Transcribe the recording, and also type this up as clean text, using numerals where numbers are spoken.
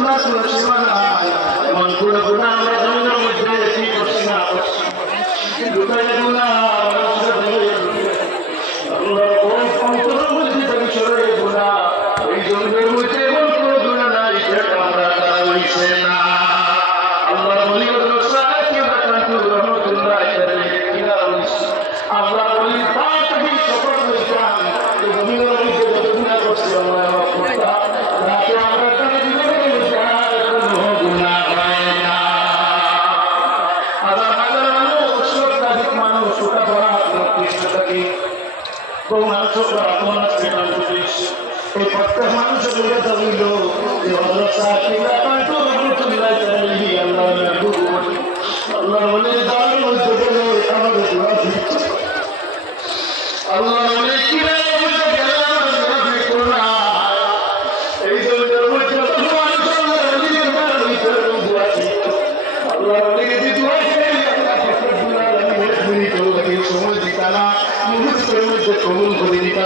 গুনাহ কোনো সীমা নাই। এমন কোন গুনাহ আমরা জমিনের মধ্যে কি করছি না করছি, লুকাইয়া গুনাহ মানুষের বলে আল্লাহ ওই অন্তরের মধ্যে থেকে সরে গুনাহ, ওই জমিনের মধ্যে এমন কোন গুনাহ নাই যেটা আমরা তারা হইছে না। আল্লাহ বলি আল্লাহ বলি তাকে শপথ করেছিলাম জমিনের মধ্যে যত গুনাহ করছি আল্লাহ রাতে আমরা তাকে জীবনে কোনো গুনাহ হয় না। হাজার হাজার মানুষ লক্ষাধিক মানুষ ওটা ধরা কৃষ্ণটাকে বহু মানুষ আপন আছে মানুষ এই প্রত্যেক মানুষের বলে দাবিল যে হযরত সাকিব কান্ত রহমাতুল্লাহ আলাইহি আল্লাহ বলে দাঁড়ার মধ্যে গেলে আমাদের দোয়া দিচ্ছে। আল্লাহ বলে কিনা মধ্যে গেলে আমাদের দোয়া দিত না। এই জমির মধ্যে ভগবান আল্লাহ বলির বার হইতে দোয়া দিত। আল্লাহ বলে যে দোয়া করি আল্লাহ সময় দিতা না মুহূর্তের মধ্যে কবুল করে দিতা।